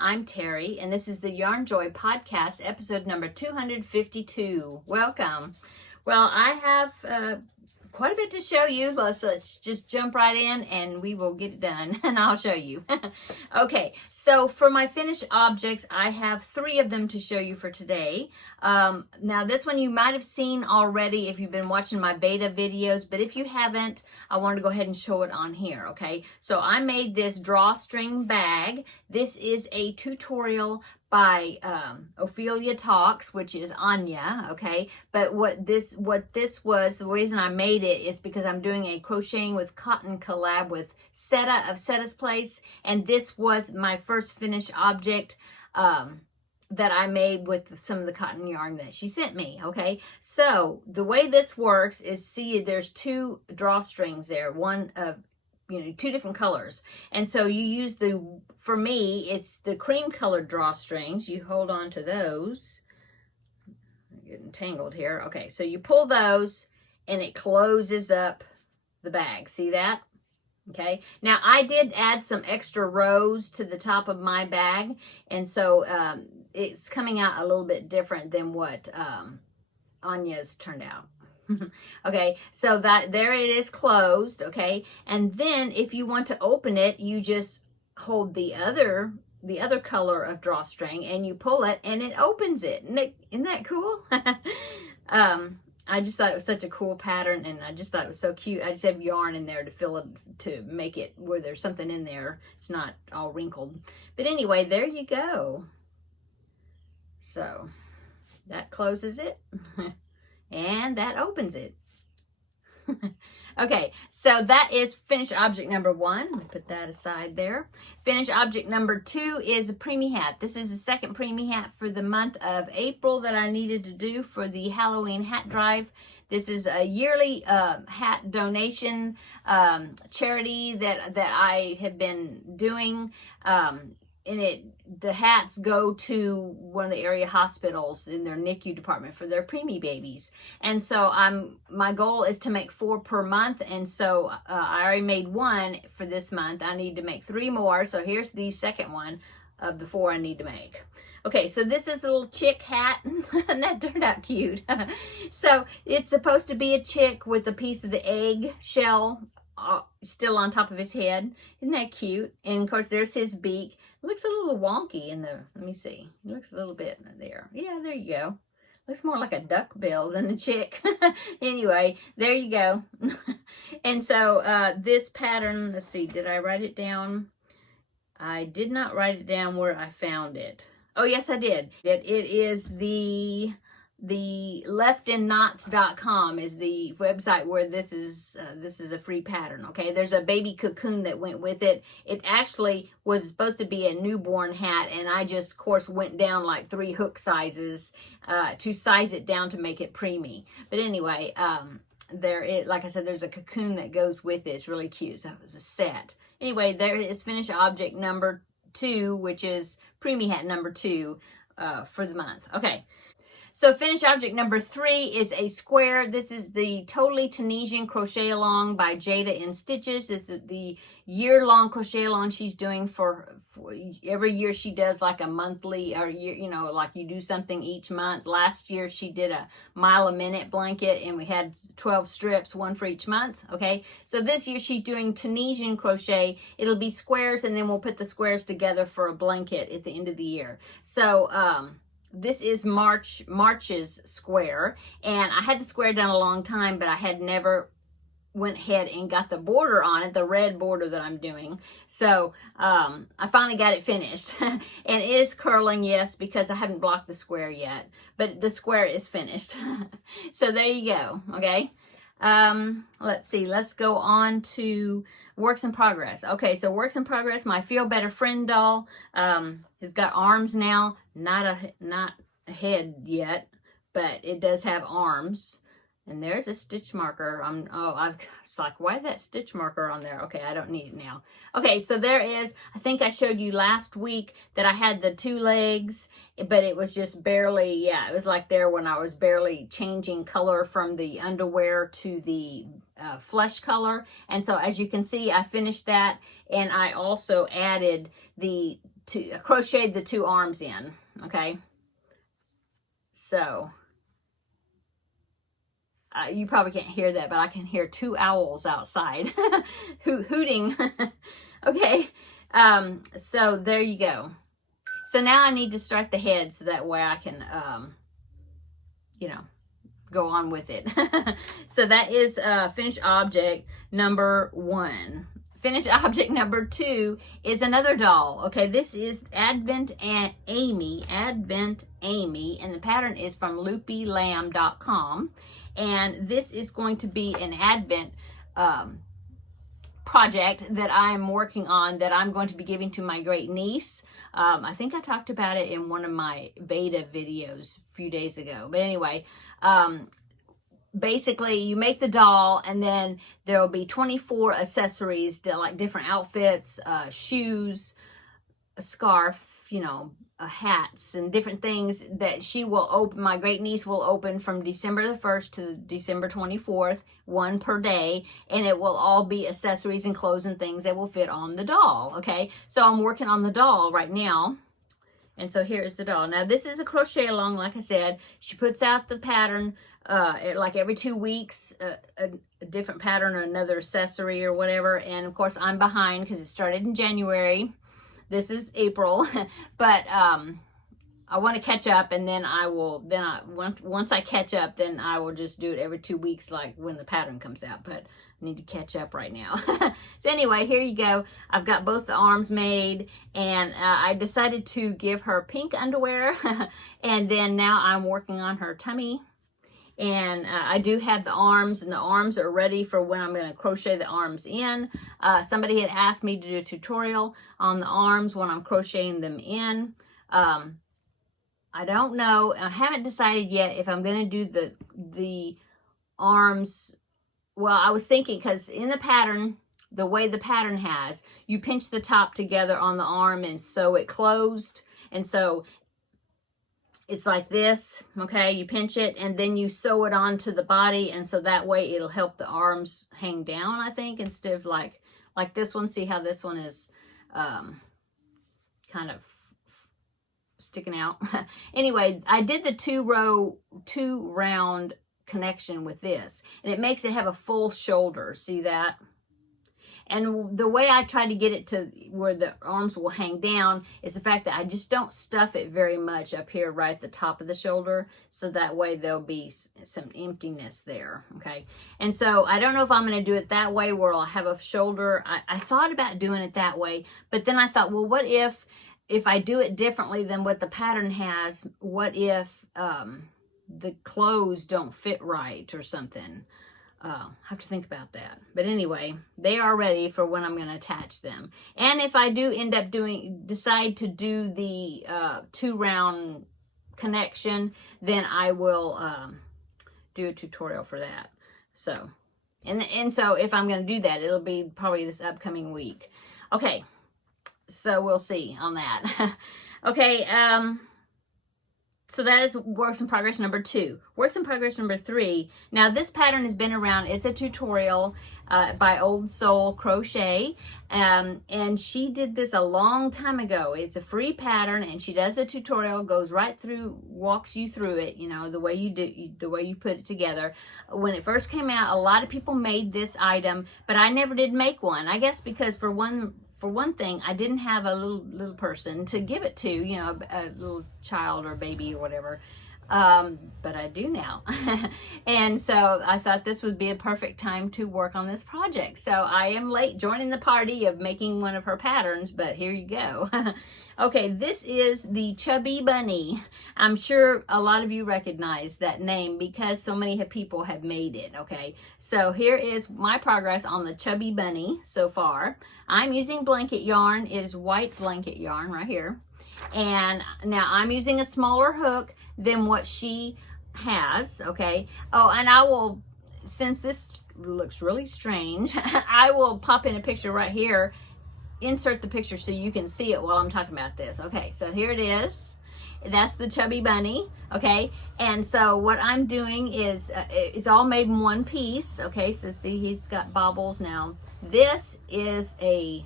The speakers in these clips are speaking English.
I'm Terry, and this is the Yarnjoy podcast, episode number 252. Welcome. Well, I have quite a bit to show you. Let's just jump right in and we will get it done, and I'll show you. Okay, so for my finished objects, I have 3 of them to show you for today. Now, this one you might have seen already if you've been watching my VEDA videos, but if you haven't, I wanted to go ahead and show it on here, okay? So I made this drawstring bag. This is a tutorial by Ophelia Talks, which is Anya, okay? But what this was, the reason I made it is because I'm doing a crocheting with cotton collab with VEDA of VEDA's Place, and this was my first finished object that I made with some of the cotton yarn that she sent me, okay? So the way this works is, see, there's 2 drawstrings there, one of 2 different colors. And so you use for me, it's the cream colored drawstrings. You hold on to those. I'm getting tangled here. Okay, so you pull those and it closes up the bag. See that? Okay, now I did add some extra rows to the top of my bag, and so it's coming out a little bit different than what Anya's turned out. Okay, so there it is closed, okay? And then if you want to open it, you just hold the other color of drawstring and you pull it and it opens it. Isn't that cool? I just thought it was such a cool pattern, and I just thought it was so cute. I just have yarn in there to fill it, to make it where there's something in there. It's not all wrinkled. But anyway, there you go. So that closes it. And that opens it. Okay, so that is finished object number 1. Let me put that aside there. Finished object number 2 is a preemie hat. This is the second preemie hat for the month of April that I needed to do for the Halloween hat drive. This is a yearly hat donation charity that I have been doing. The hats go to one of the area hospitals in their NICU department for their preemie babies. And so my goal is to make 4 per month. And so I already made 1 for this month. I need to make 3 more. So here's the second one of the 4 I need to make. Okay, so this is the little chick hat, and that turned out cute. So it's supposed to be a chick with a piece of the egg shell still on top of his head. Isn't that cute? And of course, there's his beak. It looks a little wonky in the, let me see. It looks a little bit there. Yeah, there you go. Looks more like a duck bill than a chick. Anyway, there you go. And so this pattern, let's see, did I write it down? I did not write it down where I found it. Oh, yes, I did. It is the leftinknots.com is the website where this is a free pattern. Okay, there's a baby cocoon that went with it. It actually was supposed to be a newborn hat, and I just, of course, went down like 3 hook sizes to size it down to make it preemie. But anyway, like I said, there's a cocoon that goes with it. It's really cute. So it was a set. Anyway, there is finished object number 2, which is preemie hat number 2 for the month. Okay. So finished object number 3 is a square. This is the Totally Tunisian Crochet Along by Jada in Stitches. This is the year-long crochet along she's doing for every year. She does like a monthly, or like you do something each month. Last year she did a mile a minute blanket, and we had 12 strips, 1 for each month. Okay, so this year she's doing Tunisian crochet. It'll be squares, and then we'll put the squares together for a blanket at the end of the year. So this is March's square, and I had the square done a long time, but I had never went ahead and got the border on it, the red border that I'm doing. So I finally got it finished. And it is curling, yes, because I haven't blocked the square yet, but the square is finished. So there you go. Okay, let's see, let's go on to works in progress. Okay, so works in progress, my Feel Better Friend doll has got arms now, not a head yet, but it does have arms. And there's a stitch marker. It's like, why is that stitch marker on there? Okay, I don't need it now. Okay, so there is, I think I showed you last week that I had the 2 legs, but it was just barely, yeah, it was like there when I was barely changing color from the underwear to the flesh color. And so as you can see, I finished that, and I also added the crocheted the 2 arms in, okay? So you probably can't hear that, but I can hear 2 owls outside hooting. Okay, so there you go. So now I need to start the head so that way I can, you know, go on with it. So that is finished object number 1. Finished object number 2 is another doll. Okay, this is Advent Amy, and the pattern is from loopylamb.com. And this is going to be an Advent project that I'm working on, that I'm going to be giving to my great niece. I think I talked about it in one of my VEDA videos a few days ago. But anyway, basically you make the doll, and then there will be 24 accessories, like different outfits, shoes, a scarf, you know, hats and different things that she will open, my great niece will open from December the 1st to December 24th, 1 per day, and it will all be accessories and clothes and things that will fit on the doll. Okay, so I'm working on the doll right now. And so here is the doll. Now this is a crochet along, like I said. She puts out the pattern like every 2 weeks, a different pattern or another accessory or whatever. And of course I'm behind because it started in January. This is April, but I want to catch up, and then once I catch up, then I will just do it every 2 weeks, like when the pattern comes out. But I need to catch up right now. So anyway, here you go. I've got both the arms made, and I decided to give her pink underwear, and then now I'm working on her tummy. And I do have the arms, and the arms are ready for when I'm going to crochet the arms in. Somebody had asked me to do a tutorial on the arms when I'm crocheting them in. I don't know. I haven't decided yet if I'm going to do the arms. Well, I was thinking, because in the pattern, the way the pattern has, you pinch the top together on the arm and sew it closed. And so it's like this, okay? You pinch it and then you sew it onto the body, and so that way it'll help the arms hang down, I think, instead of like this one. See how this one is kind of sticking out? Anyway, I did the 2 round connection with this, and it makes it have a full shoulder. See that? And the way I try to get it to where the arms will hang down is the fact that I just don't stuff it very much up here right at the top of the shoulder, so that way there'll be some emptiness there, okay? And so I don't know if I'm going to do it that way where I'll have a shoulder. I thought about doing it that way, but then I thought, well, what if I do it differently than what the pattern has? What if the clothes don't fit right or something? I have to think about that. But anyway, they are ready for when I'm going to attach them. And if I do end up decide to do the 2 round connection, then I will do a tutorial for that. So, and so if I'm going to do that, it'll be probably this upcoming week. Okay, so we'll see on that. Okay, so that is works in progress number 2. Works in progress number 3. Now this pattern has been around. It's a tutorial by Old Soul Crochet. And she did this a long time ago. It's a free pattern, and she does a tutorial, goes right through, walks you through it, you know, the way you put it together. When it first came out, a lot of people made this item, but I never did make one. I guess because for one thing, I didn't have a little person to give it to, you know, a little child or baby or whatever. But I do now. And so I thought this would be a perfect time to work on this project. So I am late joining the party of making one of her patterns, but here you go. Okay, this is the Chubby Bunny. I'm sure a lot of you recognize that name because so many people have made it, okay? So here is my progress on the Chubby Bunny so far. I'm using blanket yarn. It is white blanket yarn right here. And now I'm using a smaller hook than what she has, okay? Oh, and I will, since this looks really strange, I will pop in a picture right here, insert the picture so you can see it while I'm talking about this. Okay, so here it is. That's the Chubby Bunny, okay? And so what I'm doing is, it's all made in one piece, okay? So see, he's got bobbles now. This is a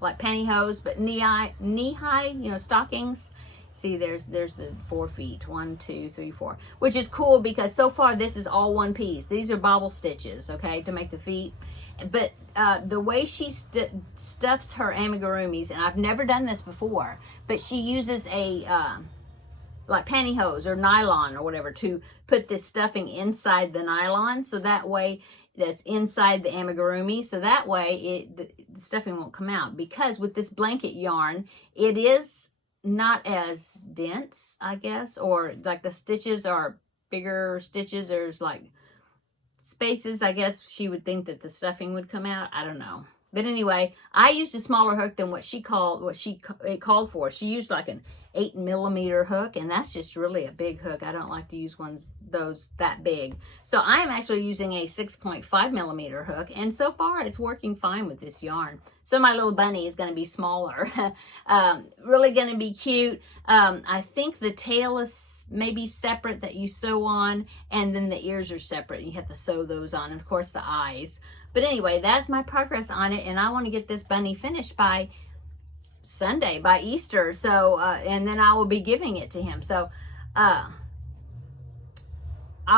like pantyhose, but knee-high, you know, stockings. See, there's the 4 feet, 1, 2, 3, 4, which is cool because so far this is all one piece. These are bobble stitches, okay, to make the feet. But the way she stuffs her amigurumis, and I've never done this before, but she uses a like pantyhose or nylon or whatever to put this stuffing inside the nylon, so that way that's inside the amigurumi, so that way the stuffing won't come out. Because with this blanket yarn, it is not as dense, I guess, or like the stitches are bigger stitches. There's like spaces. I guess she would think that the stuffing would come out. I don't know. But anyway, I used a smaller hook than what she called for. She used like an 8mm hook, and that's just really a big hook. I don't like to use those that big. So I am actually using a 6.5mm hook, and so far it's working fine with this yarn. So my little bunny is going to be smaller. Really going to be cute. I think the tail is maybe separate that you sew on, and then the ears are separate. You have to sew those on, and of course the eyes. But anyway, that's my progress on it, and I want to get this bunny finished by Sunday, by Easter. So and then I will be giving it to him. So I'll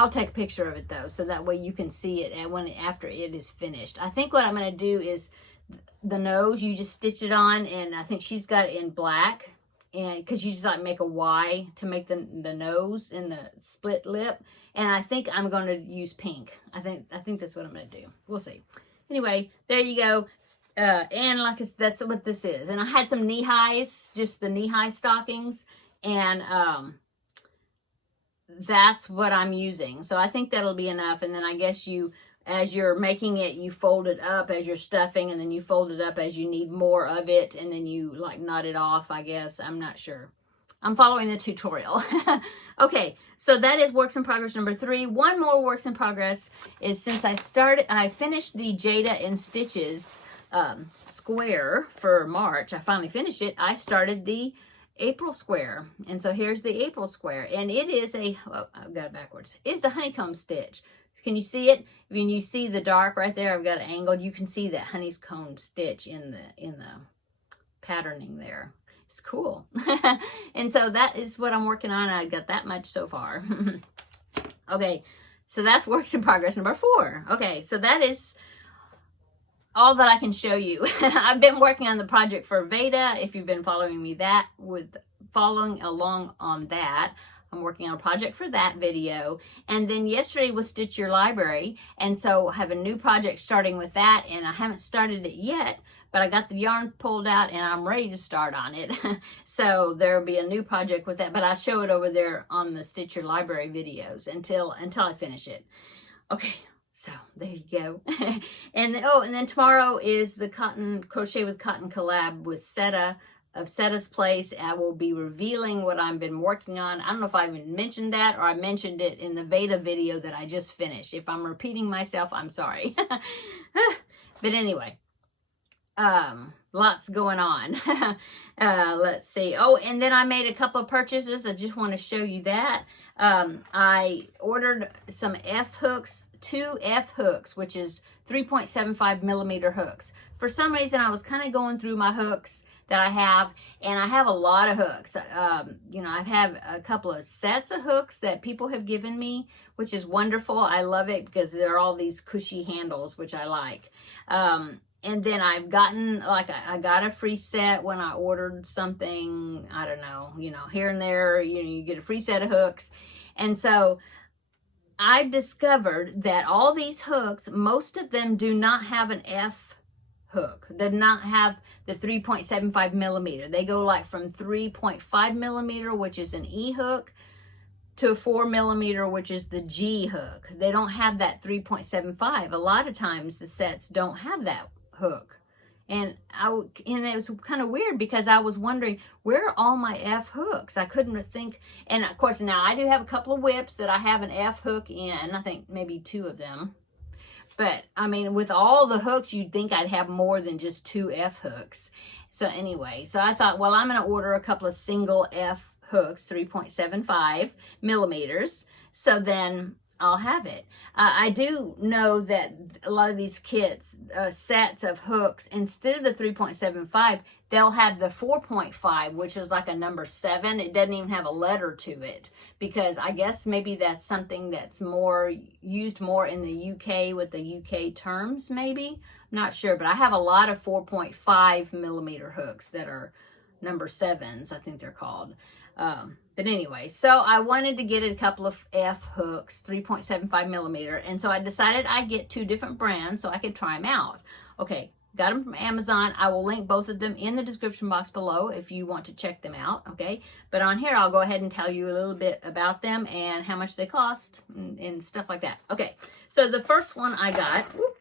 take a picture of it though, so that way you can see it after it is finished. I think what I'm going to do is the nose, you just stitch it on, and I think she's got it in black, and because you just like make a Y to make the nose and the split lip, and I think I'm going to use pink. I think that's what I'm going to do. We'll see. Anyway, there you go. And like that's what this is. And I had some knee highs, just the knee high stockings, and that's what I'm using. So I think that'll be enough. And then I guess as you're making it, you fold it up as you're stuffing, and then you fold it up as you need more of it, and then you like knot it off, I guess. I'm not sure. I'm following the tutorial. Okay, so that is works in progress number 3. One more works in progress is since I finished the Jada and Stitches square for March. I finally finished it. I started the April square, and so here's the April square, and it is I've got it backwards. It's a honeycomb stitch. Can you see it? When you see the dark right there, I've got it angled. You can see that honeycomb stitch in the patterning there. It's cool. And so that is what I'm working on. I got that much so far. Okay, so that's works in progress number 4. Okay, so that is all that I can show you. I've been working on the project for VEDA. If you've been following along on that, I'm working on a project for that video. And then yesterday was Stitch Your Library, and so I have a new project starting with that, and I haven't started it yet, but I got the yarn pulled out and I'm ready to start on it. So there'll be a new project with that, but I'll show it over there on the Stitch Your Library videos until I finish it. Okay, so there you go. And then tomorrow is the Crochet with Cotton collab with VEDA of VEDA's Place. I will be revealing what I've been working on. I don't know if I even mentioned that or I mentioned it in the VEDA video that I just finished. If I'm repeating myself, I'm sorry. But anyway, lots going on. Let's see. Oh, and then I made a couple of purchases. I just want to show you that. I ordered some F hooks, 2 F hooks, which is 3.75mm hooks. For some reason, I was kind of going through my hooks that I have, and I have a lot of hooks. You know, I have a couple of sets of hooks that people have given me, which is wonderful. I love it because they're all these cushy handles, which I like. And then I've gotten, like, I got a free set when I ordered something, I don't know, you know, here and there, you know, you get a free set of hooks. And so I've discovered that all these hooks, most of them do not have an F hook, did not have the 3.75mm. They go like from 3.5mm, which is an E hook, to 4mm, which is the G hook. They don't have that 3.75. A lot of times the sets don't have that hook. And it was kind of weird because I was wondering, where are all my F hooks? I couldn't think. And of course, now I do have a couple of whips that I have an F hook in. I think maybe 2 of them. But I mean, with all the hooks, you'd think I'd have more than just 2 F hooks. So anyway, so I thought, well, I'm going to order a couple of single F hooks, 3.75mm. So then I'll have it. I do know that a lot of these kits, sets of hooks, instead of the 3.75, they'll have the 4.5, which is like a number 7. It doesn't even have a letter to it, because I guess maybe that's something that's more used more in the UK with the UK terms, maybe. I'm not sure, but I have a lot of 4.5 millimeter hooks that are number 7s, I think they're called. But anyway, so I wanted to get a couple of F hooks, 3.75 millimeter. And so I decided I'd get 2 different brands so I could try them out. Okay, got them from Amazon. I will link both of them in the description box below if you want to check them out. Okay, but on here, I'll go ahead and tell you a little bit about them and how much they cost and stuff like that. Okay, so the first one I got, whoop,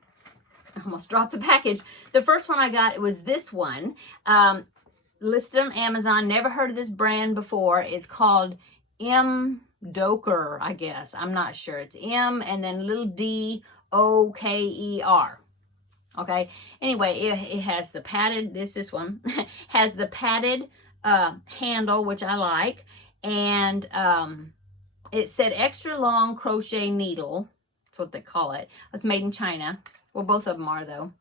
I almost dropped the package. The first one I got was this one. Listed on Amazon. Never heard of this brand before. It's called M. Doker, I guess. I'm not sure. It's M and then little D-O-K-E-R. Okay. Anyway, it has the padded, this one, has the padded handle, which I like. And it said extra long crochet needle. That's what they call it. It's made in China. Well, both of them are, though.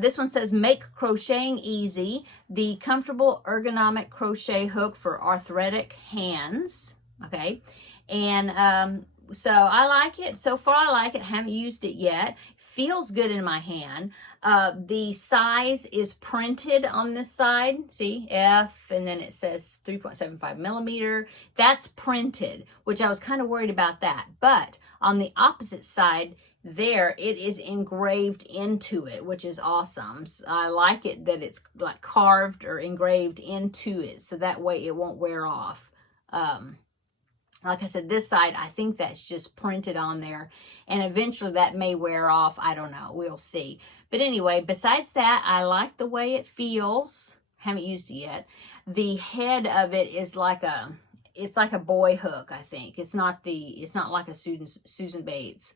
This one says, make crocheting easy. The comfortable ergonomic crochet hook for arthritic hands. Okay. And so I like it. So far, I like it. Haven't used it yet. Feels good in my hand. The size is printed on this side. See, F, and then it says 3.75 millimeter. That's printed, which I was kind of worried about that. But on the opposite side, there it is engraved into it, which is awesome. So I like it that it's like carved or engraved into it, so that way it won't wear off. Like I said, this side, I think that's just printed on there, and eventually that may wear off. I don't know, we'll see. But anyway, besides that, I like the way it feels. Haven't used it yet. The head of it is like it's like a boy hook, I think. It's not like a Susan Bates.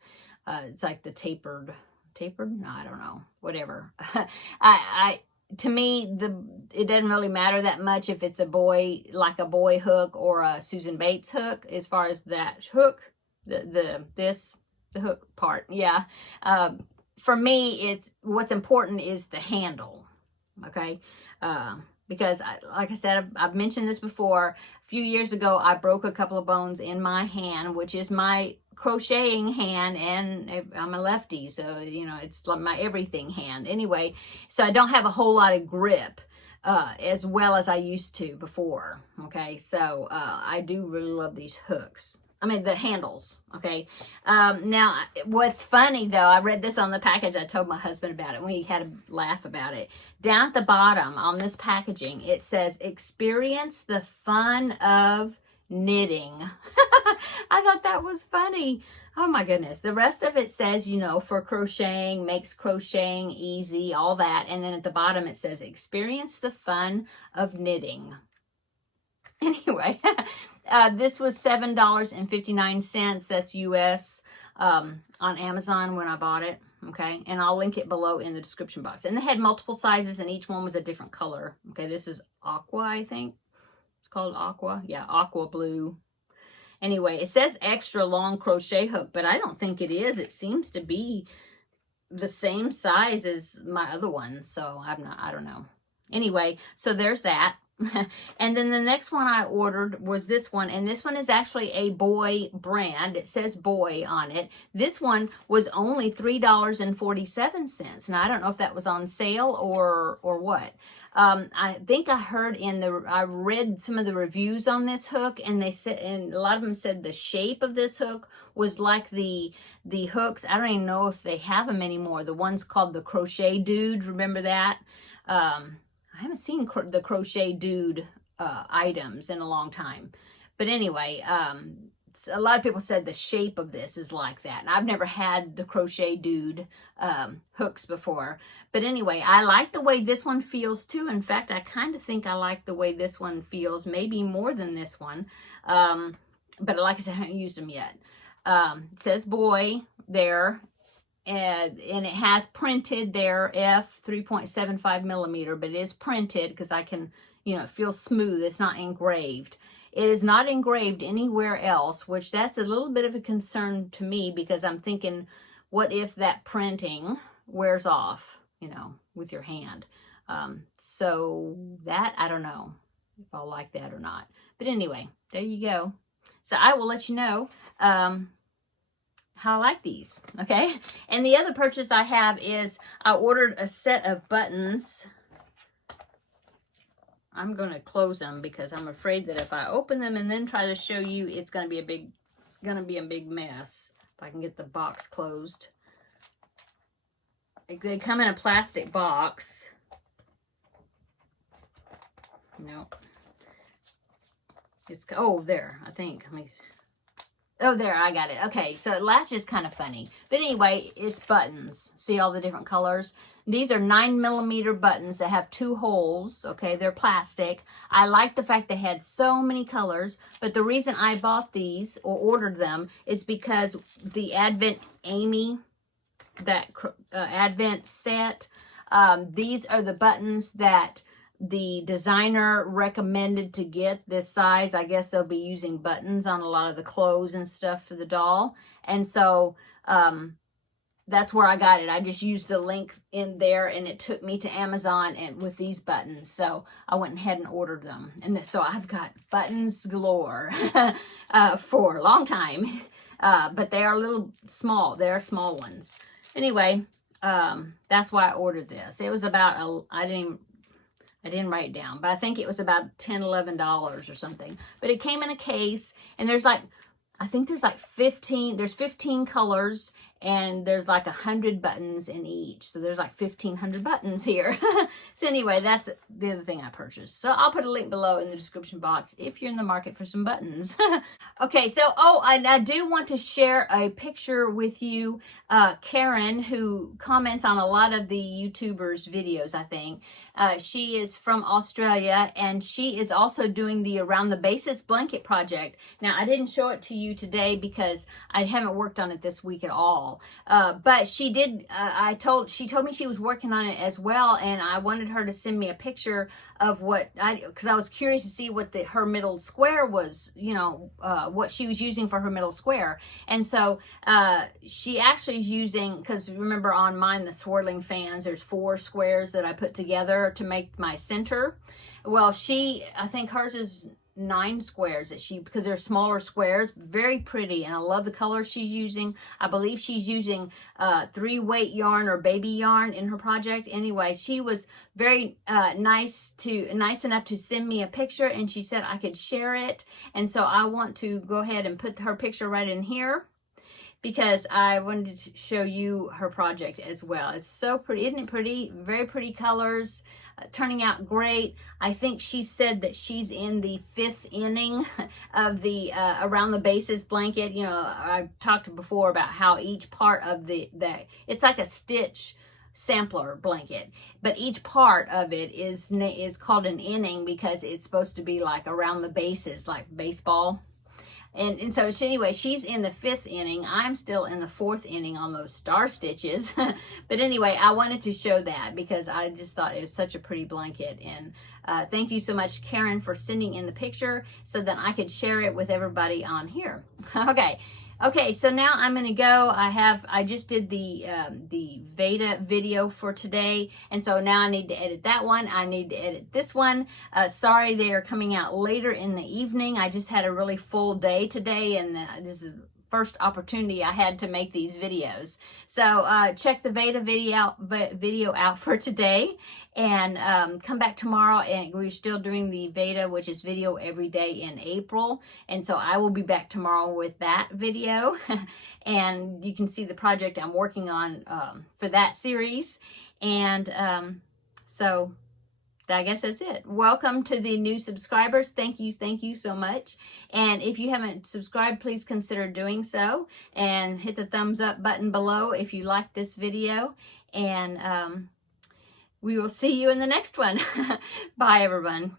It's like the tapered, no, I don't know, whatever. To me, it doesn't really matter that much if it's a boy, like a boy hook or a Susan Bates hook, as far as that hook, the hook part. Yeah. For me, what's important is the handle. Okay. Because like I said, I've mentioned this before. A few years ago, I broke a couple of bones in my hand, which is my crocheting hand, and I'm a lefty, so you know, it's like my everything hand anyway, so I don't have a whole lot of grip as well as I used to before. Okay, so I do really love these hooks. I mean, the handles. Okay, now what's funny though, I read this on the package. I told my husband about it. We had a laugh about it. Down at the bottom on this packaging, it says, experience the fun of knitting. I thought that was funny. Oh my goodness. The rest of it says, you know, for crocheting, makes crocheting easy, all that. And then at the bottom it says, experience the fun of knitting. Anyway, this was $7.59. That's US on Amazon when I bought it. Okay, and I'll link it below in the description box. And they had multiple sizes, and each one was a different color. Okay, this is aqua, I think. It's called aqua. Yeah, aqua blue. Anyway, it says extra long crochet hook, but I don't think it is. It seems to be the same size as my other one, so I don't know. Anyway, so there's that. And then the next one I ordered was this one, and this one is actually a boy brand. It says boy on it. This one was only $3.47. Now I don't know if that was on sale or what. I think I read some of the reviews on this hook, and they said, and a lot of them said the shape of this hook was like the hooks. I don't even know if they have them anymore. The one's called the Crochet Dude. Remember that? I haven't seen the Crochet Dude items in a long time. But anyway, a lot of people said the shape of this is like that. And I've never had the Crochet Dude hooks before. But anyway, I like the way this one feels too. In fact, I kind of think I like the way this one feels, maybe more than this one. But like I said, I haven't used them yet. It says boy there. And it has printed there, F 3.75 millimeter, but it is printed because I can, you know, it feels smooth. It's not engraved. It is not engraved anywhere else, which that's a little bit of a concern to me, because I'm thinking, what if that printing wears off, you know, with your hand? So that, I don't know if I'll like that or not. But anyway, there you go. So I will let you know how I like these, okay? And the other purchase I have is I ordered a set of buttons. I'm going to close them because I'm afraid that if I open them and then try to show you, it's going to be a big mess. If I can get the box closed. They come in a plastic box. Nope. It's, oh, there, I think. Oh, there, I got it. Okay, so it latches kind of funny. But anyway, it's buttons. See all the different colors? These are 9mm buttons that have 2 holes. Okay, they're plastic. I like the fact they had so many colors. But the reason I bought these or ordered them is because the Advent Amy, that Advent set, these are the buttons that the designer recommended to get this size. I guess they'll be using buttons on a lot of the clothes and stuff for the doll. And so that's where I got it. I just used the link in there and it took me to Amazon and with these buttons. So I went ahead and ordered them. And so I've got buttons galore for a long time. But they are a little small. They are small ones. Anyway, that's why I ordered this. It was about, I didn't write it down, but I think it was about $10, $11 or something. But it came in a case, and there's like, I think there's like 15 colors, and there's like 100 buttons in each. So there's like 1,500 buttons here. So anyway, that's the other thing I purchased. So I'll put a link below in the description box if you're in the market for some buttons. Okay, so, I do want to share a picture with you. Karen, who comments on a lot of the YouTubers' videos, I think. She is from Australia, and she is also doing the Around the Bases blanket project. Now, I didn't show it to you today because I haven't worked on it this week at all. But she did, she told me she was working on it as well, and I wanted her to send me a picture of because I was curious to see what her middle square was, you know, what she was using for her middle square. And so she actually is using, because remember on mine, the swirling fans, there's 4 squares that I put together to make my center. Well, I think hers is 9 squares because they're smaller squares, very pretty, and I love the color she's using. I believe she's using 3-weight yarn or baby yarn in her project. Anyway, she was very nice enough to send me a picture, and she said I could share it, and so I want to go ahead and put her picture right in here, because I wanted to show you her project as well. It's so pretty, isn't it pretty? Very pretty colors, turning out great. I think she said that she's in the 5th inning of the Around the Bases blanket. You know, I talked before about how each part of it's like a stitch sampler blanket, but each part of it is called an inning because it's supposed to be like around the bases, like baseball. And so anyway, she's in the 5th inning. I'm still in the 4th inning on those star stitches. But anyway, I wanted to show that because I just thought it was such a pretty blanket. And thank you so much, Karen, for sending in the picture so that I could share it with everybody on here. Okay, so now I'm going to go. I just did the VEDA video for today, and so now I need to edit that one. I need to edit this one. Sorry, they are coming out later in the evening. I just had a really full day today, and this is the first opportunity I had to make these videos. So check the VEDA video out for today, and come back tomorrow, and we're still doing the VEDA, which is video every day in April, and so I will be back tomorrow with that video. And you can see the project I'm working on for that series. And so I guess that's it. Welcome to the new subscribers. Thank you so much. And if you haven't subscribed, please consider doing so, and hit the thumbs up button below if you like this video. And we will see you in the next one. Bye, everyone.